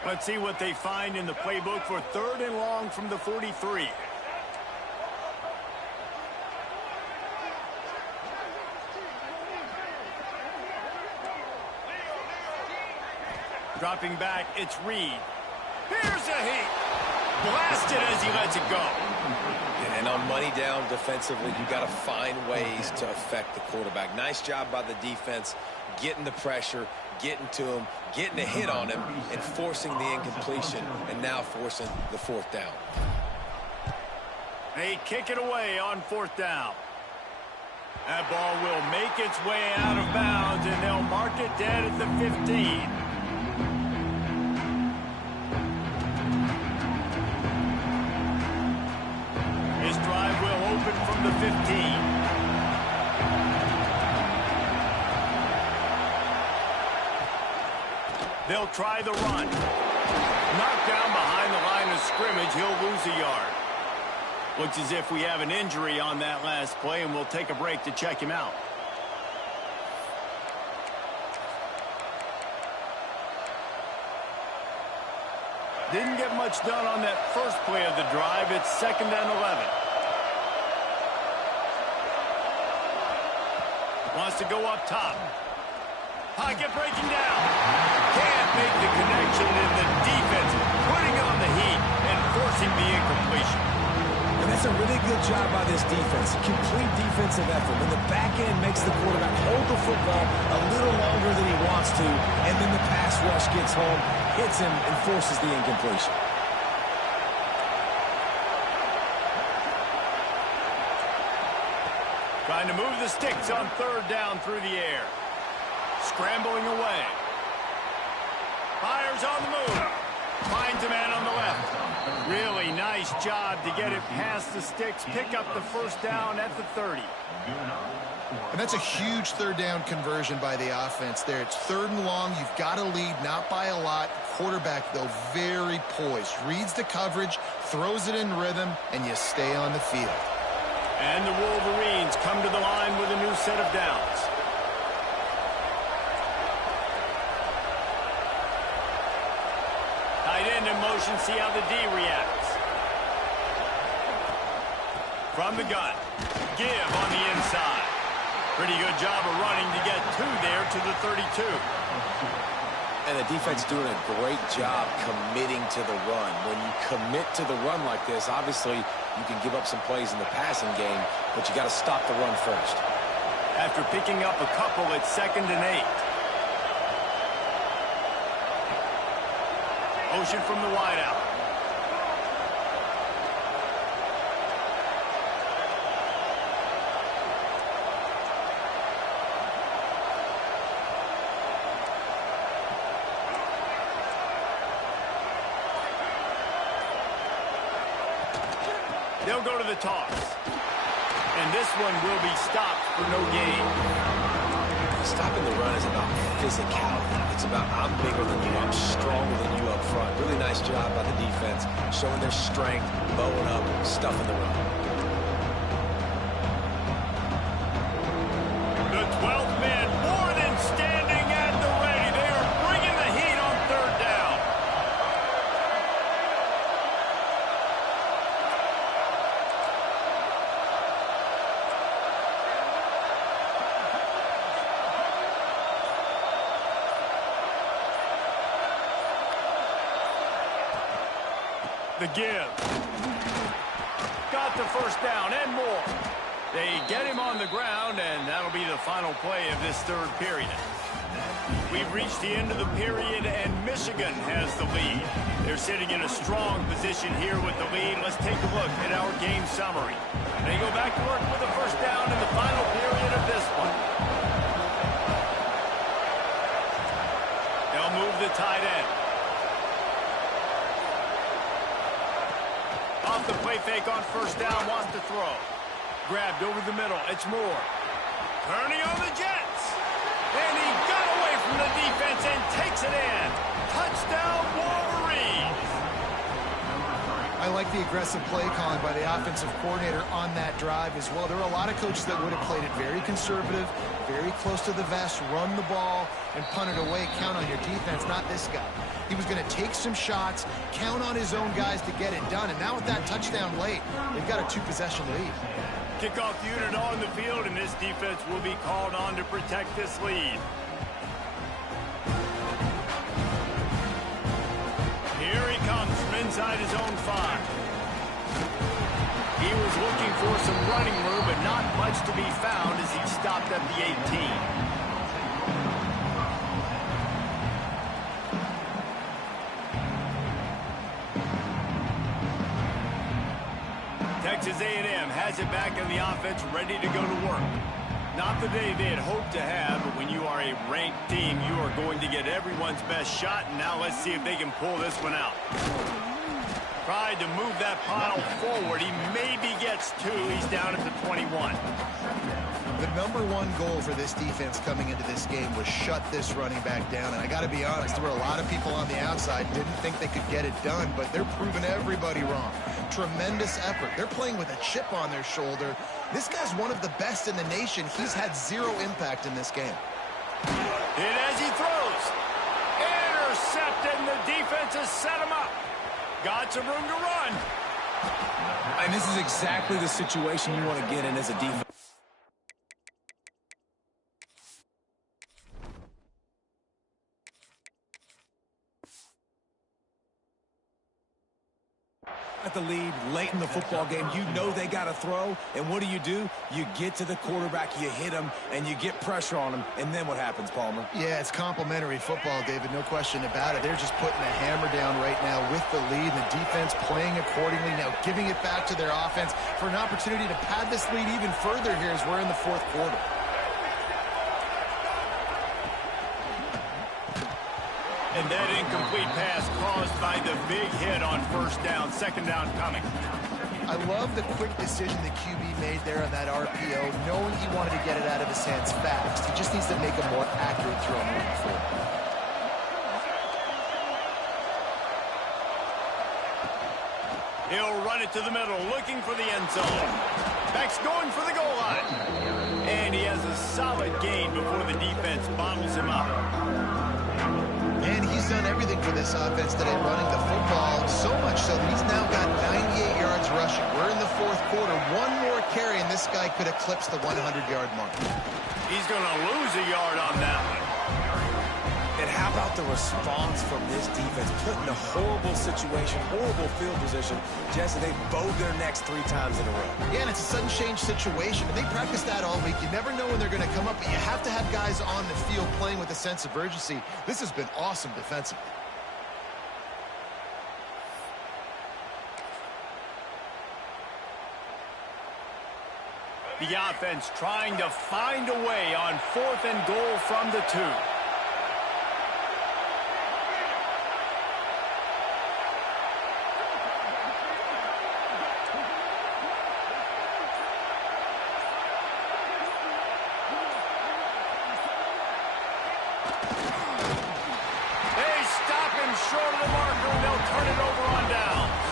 Let's see what they find in the playbook for third and long from the 43. Dropping back, it's Reed. Here's a heat. Blasted as he lets it go. And on money down defensively, you got to find ways to affect the quarterback. Nice job by the defense, getting the pressure, getting to him, getting a hit on him, and forcing the incompletion, and now forcing the fourth down. They kick it away on fourth down. That ball will make its way out of bounds, and they'll mark it dead at the 15. This drive will open from the 15. They'll try the run. Knocked down behind the line of scrimmage. He'll lose a yard. Looks as if we have an injury on that last play, and we'll take a break to check him out. Didn't get much done on that first play of the drive. It's second and 11. Wants to go up top. Pocket breaking down. Can't make the connection, and the defense putting on the heat and forcing the incompletion. And that's a really good job by this defense. Complete defensive effort. When the back end makes the quarterback hold the football a little longer than he wants to, and then the pass rush gets home, hits him, and forces the incompletion. Trying to move the sticks on third down through the air. Scrambling away. Fires on the move. Finds a man on the left. Really nice job to get it past the sticks. Pick up the first down at the 30. And that's a huge third down conversion by the offense there. It's third and long. You've got to lead, not by a lot. Quarterback, though, very poised. Reads the coverage, throws it in rhythm, and you stay on the field. And the Wolverines come to the line with a new set of downs. Tight end in motion, see how the D reacts. From the gun, give on the inside. Pretty good job of running to get two there to the 32. And the defense doing a great job committing to the run. When you commit to the run like this, obviously you can give up some plays in the passing game, but you got to stop the run first. After picking up a couple, it's second and 8. Motion from the wideout. They'll go to the toss. And this one will be stopped for no gain. Stopping the run is about physicality. It's about I'm bigger than you, I'm stronger than you up front. Really nice job by the defense, showing their strength, bowing up, stuffing the run. The 12th man more than standing at the ready. They are bringing the heat on third down. The give. Got the first down and more. They get him on the ground, and that'll be the final play of this third period. We've reached the end of the period, and Michigan has the lead. They're sitting in a strong position here with the lead. Let's take a look at our game summary. They go back to work with the first down in the final period of this one. They'll move the tight end. Off the play fake on first down, wants to throw. Grabbed over the middle. It's Moore. Turning on the Jets. And he got away from the defense and takes it in. Touchdown, Wolverines. I like the aggressive play calling by the offensive coordinator on that drive as well. There were a lot of coaches that would have played it very conservative, very close to the vest, run the ball, and punt it away. Count on your defense, not this guy. He was going to take some shots, count on his own guys to get it done. And now with that touchdown late, they've got a 2-possession lead. Kickoff unit on the field, and this defense will be called on to protect this lead. Here he comes from inside his own 5. He was looking for some running room, but not much to be found as he stopped at the 18. Texas A&M has it back in the offense, ready to go to work. Not the day they had hoped to have, but when you are a ranked team, you are going to get everyone's best shot, and now let's see if they can pull this one out. Tried to move that pile forward. He maybe gets 2. He's down at the 21. The #1 goal for this defense coming into this game was shut this running back down. And I got to be honest, there were a lot of people on the outside didn't think they could get it done, but they're proving everybody wrong. Tremendous effort. They're playing with a chip on their shoulder. This guy's one of the best in the nation. He's had 0 impact in this game. And as he throws, intercepted, and the defense has set him up. Got some room to run. And this is exactly the situation you want to get in as a defense. At the lead late in the football game, you know they got to throw, and what do? You get to the quarterback, you hit him, and you get pressure on him, and then what happens, Palmer? Yeah, it's complimentary football, David, no question about it. They're just putting a hammer down right now with the lead, and the defense playing accordingly, now giving it back to their offense for an opportunity to pad this lead even further here as we're in the 4th quarter. And that incomplete pass caused by the big hit on first down. 2nd down coming. I love the quick decision the QB made there on that RPO, knowing he wanted to get it out of his hands fast. He just needs to make a more accurate throw moving forward. He'll run it to the middle, looking for the end zone. Beck's going for the goal line. And he has a solid gain before the defense bottles him up. And he's done everything for this offense today, running the football, so much so that he's now got 98 yards rushing. We're in the 4th quarter. One more carry, and this guy could eclipse the 100-yard mark. He's going to lose a yard on that one. And how about the response from this defense? Put in a horrible situation, horrible field position, just they bowed their necks 3 times in a row. Yeah, and it's a sudden change situation, and they practice that all week. You never know when they're going to come up, but you have to have guys on the field playing with a sense of urgency. This has been awesome defensively. The offense trying to find a way on 4th and goal from the 2. Short of the marker, and they'll turn it over on downs.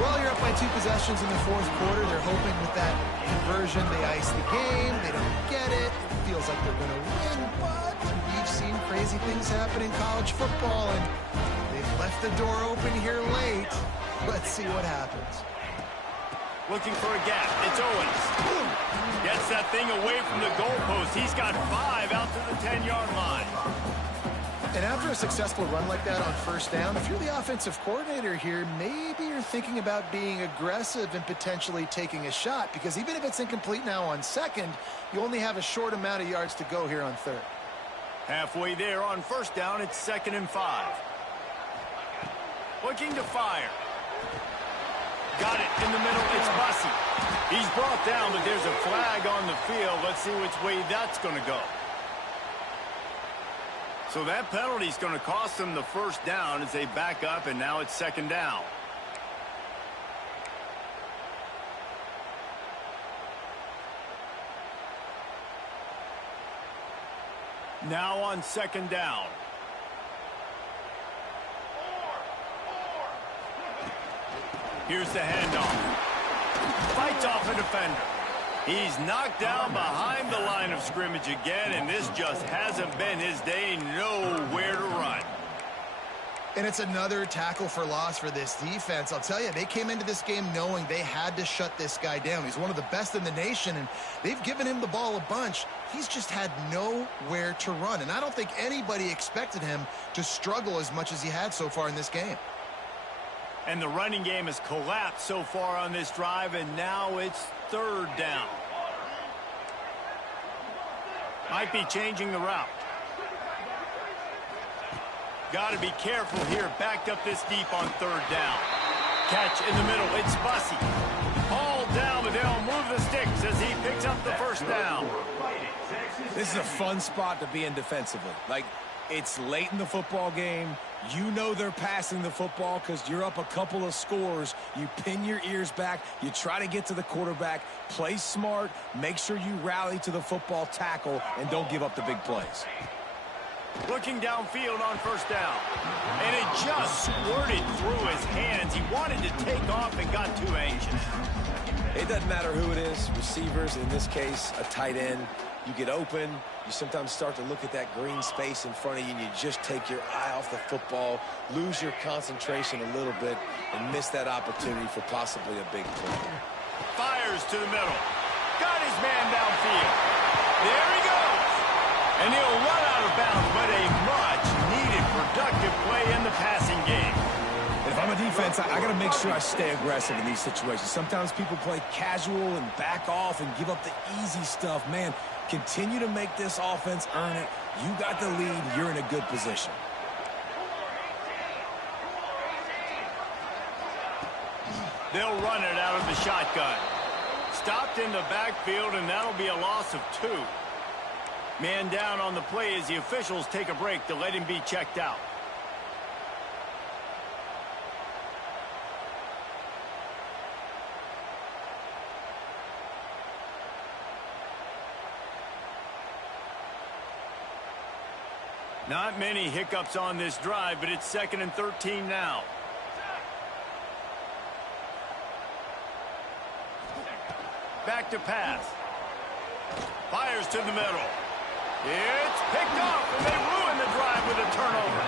Well, you're up by 2 possessions in the 4th quarter. They're hoping with that conversion they ice the game. They don't get it. It feels like they're going to win, but we've seen crazy things happen in college football, and they've left the door open here late. Let's see what happens. Looking for a gap. It's Owens. Gets that thing away from the goalpost. He's got 5 out to the 10-yard line. And after a successful run like that on first down, if you're the offensive coordinator here, maybe you're thinking about being aggressive and potentially taking a shot, because even if it's incomplete now on second, you only have a short amount of yards to go here on third. Halfway there on first down, it's 2nd and 5. Looking to fire. Got it in the middle. It's Bussey. He's brought down, but there's a flag on the field. Let's see which way that's going to go. So that penalty is going to cost them the first down as they back up, and now it's 2nd down. Now on 2nd down. Here's the handoff. Fights off a defender. He's knocked down behind the line of scrimmage again, and this just hasn't been his day. Nowhere to run. And it's another tackle for loss for this defense. I'll tell you, they came into this game knowing they had to shut this guy down. He's one of the best in the nation, and they've given him the ball a bunch. He's just had nowhere to run, and I don't think anybody expected him to struggle as much as he had so far in this game. And the running game has collapsed so far on this drive, and now it's 3rd down. Might be changing the route. Got to be careful here. Backed up this deep on 3rd down. Catch in the middle. It's Bussey. Hauled down, but they'll move the sticks as he picks up the first down. This is a fun spot to be in defensively. Like, it's late in the football game. You know they're passing the football because you're up a couple of scores. You pin your ears back. You try to get to the quarterback. Play smart. Make sure you rally to the football tackle and don't give up the big plays. Looking downfield on first down. And it just squirted through his hands. He wanted to take off and got too anxious. It doesn't matter who it is. Receivers, in this case, a tight end. You get open. You sometimes start to look at that green space in front of you, and you just take your eye off the football, lose your concentration a little bit, and miss that opportunity for possibly a big play. Fires to the middle. Got his man downfield. There he goes. And he'll run out of bounds, but a much-needed productive play in the passing game. If I'm a defense, I got to make sure I stay aggressive in these situations. Sometimes people play casual and back off and give up the easy stuff. Man, continue to make this offense earn it. You got the lead. You're in a good position. They'll run it out of the shotgun. Stopped in the backfield, and that'll be a loss of 2. Man down on the play as the officials take a break to let him be checked out. Not many hiccups on this drive, but it's 2nd and 13 now. Back to pass. Fires to the middle. It's picked off, and they ruin the drive with a turnover.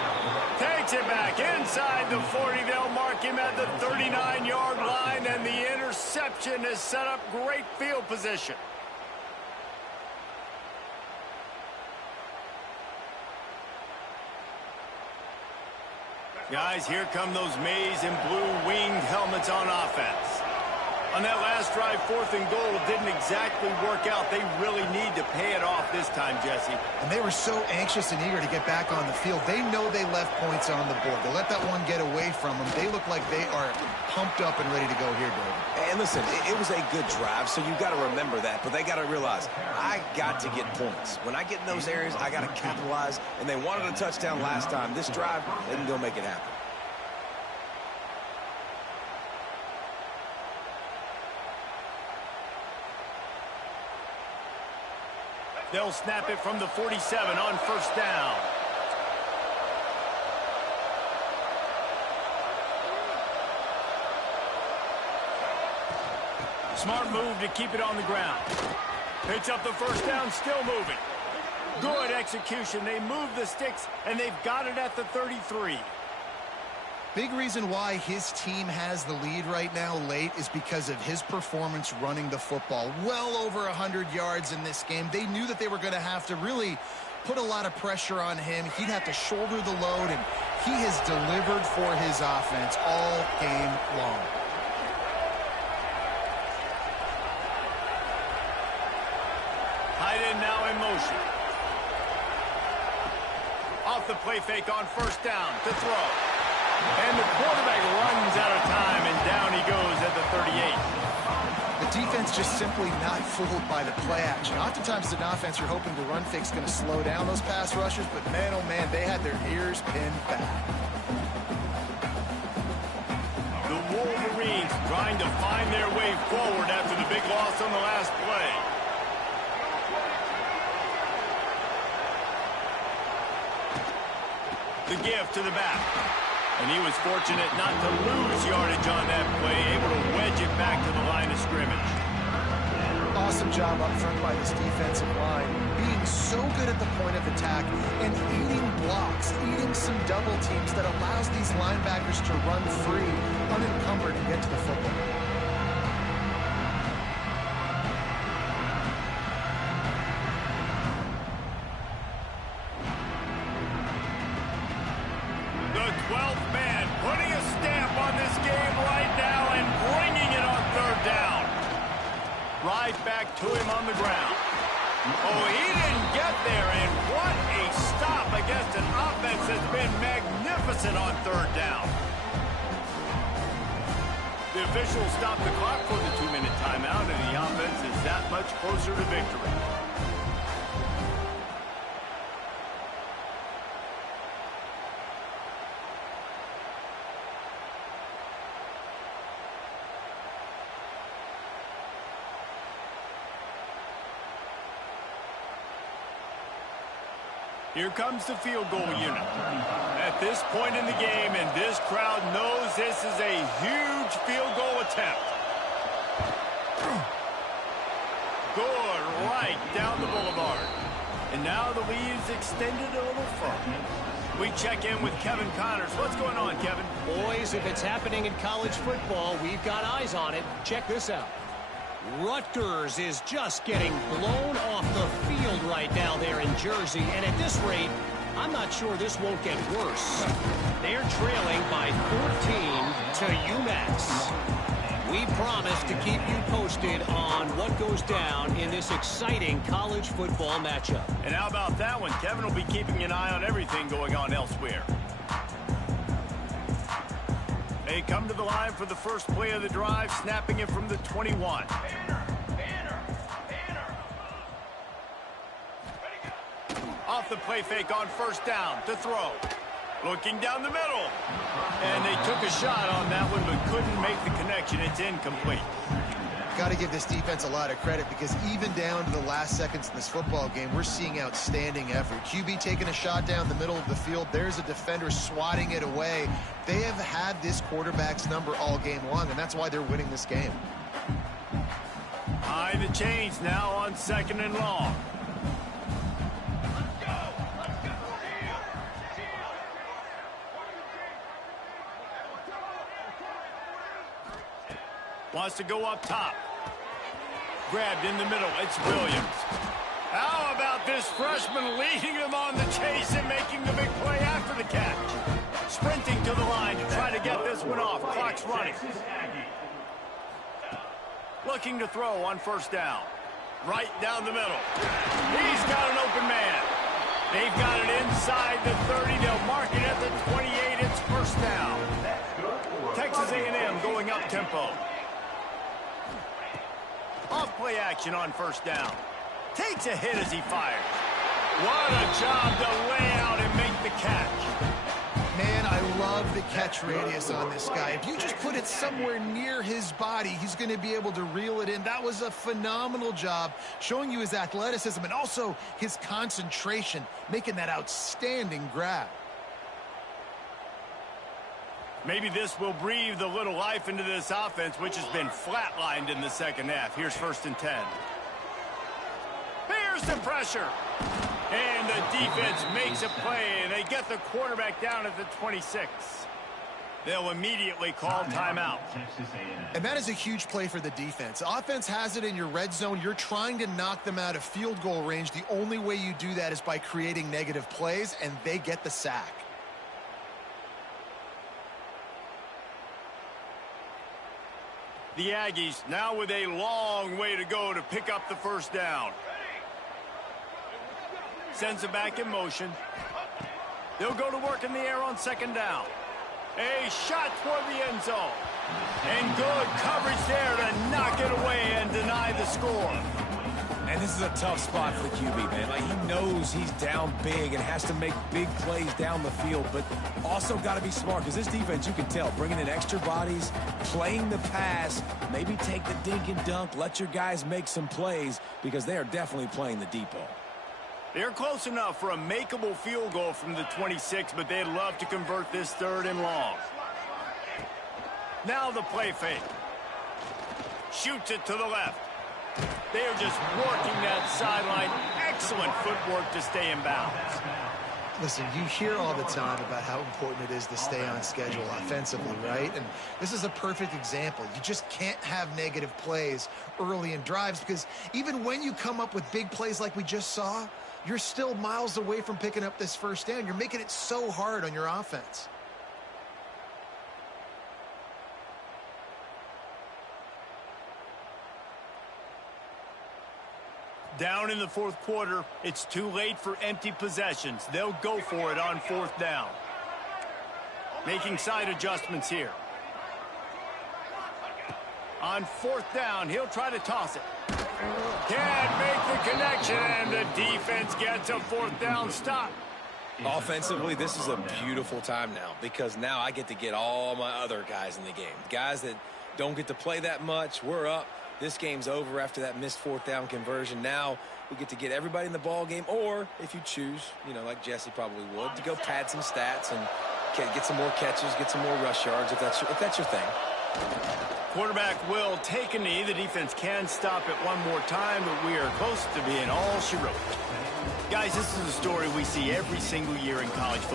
Takes it back inside the 40. They'll mark him at the 39-yard line, and the interception has set up great field position. Guys, here come those maize and blue winged helmets on offense. On that last drive, 4th and goal didn't exactly work out. They really need to pay it off this time, Jesse. And they were so anxious and eager to get back on the field. They know they left points on the board. They let that one get away from them. They look like they are pumped up and ready to go here, David. And listen, it was a good drive, so you got to remember that. But they got to realize, I got to get points. When I get in those areas, I got to capitalize. And they wanted a touchdown last time. This drive, they can go make it happen. They'll snap it from the 47 on first down. Smart move to keep it on the ground. Picks up the first down, still moving. Good execution. They move the sticks, and they've got it at the 33. Big reason why his team has the lead right now late is because of his performance running the football. Well over 100 yards in this game. They knew that they were going to have to really put a lot of pressure on him. He'd have to shoulder the load, and he has delivered for his offense all game long. Tight end now in motion. Off the play fake on first down to throw. And the quarterback runs out of time, and down he goes at the 38. The defense just simply not fooled by the play action. Oftentimes, as an offense, you're hoping the run fake's going to slow down those pass rushers, but man, oh man, they had their ears pinned back. The Wolverines trying to find their way forward after the big loss on the last play. The give to the back. And he was fortunate not to lose yardage on that play, able to wedge it back to the line of scrimmage. Awesome job up front by this defensive line, being so good at the point of attack and eating blocks, eating some double teams that allows these linebackers to run free, unencumbered, and get to the football. The 12th man putting a stamp on this game right now and bringing it on third down. Right back to him on the ground. Oh, he didn't get there, and what a stop against an offense that's been magnificent on third down. The officials stopped the clock for the 2-minute timeout, and the offense is that much closer to victory. Here comes the field goal unit. At this point in the game, and this crowd knows this is a huge field goal attempt. Good, right down the boulevard. And now the lead is extended a little further. We check in with Kevin Connors. What's going on, Kevin? Boys, if it's happening in college football, we've got eyes on it. Check this out. Rutgers is just getting blown off the field right now there in Jersey, and at this rate, I'm not sure this won't get worse. They're trailing by 14 to UMass. We promise to keep you posted on what goes down in this exciting college football matchup. And how about that one? Kevin will be keeping an eye on everything going on elsewhere. They come to the line for the first play of the drive, snapping it from the 21. Off the play fake on first down to throw. Looking down the middle. And they took a shot on that one, but couldn't make the connection. It's incomplete. Got to give this defense a lot of credit, because even down to the last seconds of this football game, we're seeing outstanding effort. QB taking a shot down the middle of the field. There's a defender swatting it away. They have had this quarterback's number all game long, and that's why they're winning this game. High the chains now on 2nd and long. Wants to go up top. Grabbed in the middle. It's Williams. How about this freshman leading them on the chase and making the big play after the catch? Sprinting to the line to try to get this one off. Clock's running. Looking to throw on first down. Right down the middle. He's got an open man. They've got it inside the 30. They'll mark it at the 28. It's first down. Texas A&M going up tempo. Off play action on first down. Takes a hit as he fires. What a job to lay out and make the catch. Man, I love the catch radius on this guy. If you just put it somewhere near his body, he's going to be able to reel it in. That was a phenomenal job, showing you his athleticism and also his concentration, making that outstanding grab. Maybe this will breathe a little life into this offense, which has been flatlined in the second half. Here's 1st and 10. Here's the pressure. And the defense makes a play, and they get the quarterback down at the 26. They'll immediately call timeout. And that is a huge play for the defense. Offense has it in your red zone. You're trying to knock them out of field goal range. The only way you do that is by creating negative plays, and they get the sack. The Aggies now with a long way to go to pick up the first down. Sends it back in motion. They'll go to work in the air on second down. A shot toward the end zone. And good coverage there to knock it away and deny the score. And this is a tough spot for the QB, man. Like, he knows he's down big and has to make big plays down the field, but also got to be smart because this defense, you can tell, bringing in extra bodies, playing the pass, maybe take the dink and dunk, let your guys make some plays because they are definitely playing the deep ball. They're close enough for a makeable field goal from the 26, but they'd love to convert this 3rd and long. Now the play fake. Shoots it to the left. They are just working that sideline. Excellent footwork to stay in bounds. Listen, you hear all the time about how important it is to stay on schedule offensively, right? And this is a perfect example. You just can't have negative plays early in drives because even when you come up with big plays like we just saw, you're still miles away from picking up this first down. You're making it so hard on your offense. Down in the 4th quarter, it's too late for empty possessions. They'll go for it on 4th down. Making side adjustments here. On 4th down, he'll try to toss it. Can't make the connection, and the defense gets a 4th down stop. Offensively, this is a beautiful time now because now I get to get all my other guys in the game. Guys that don't get to play that much, we're up. This game's over after that missed 4th down conversion. Now we get to get everybody in the ball game, or if you choose, you know, like Jesse probably would, to go pad some stats and get some more catches, get some more rush yards if that's your thing. Quarterback will take a knee. The defense can stop it one more time, but we are close to being all she wrote. Guys, this is a story we see every single year in college football.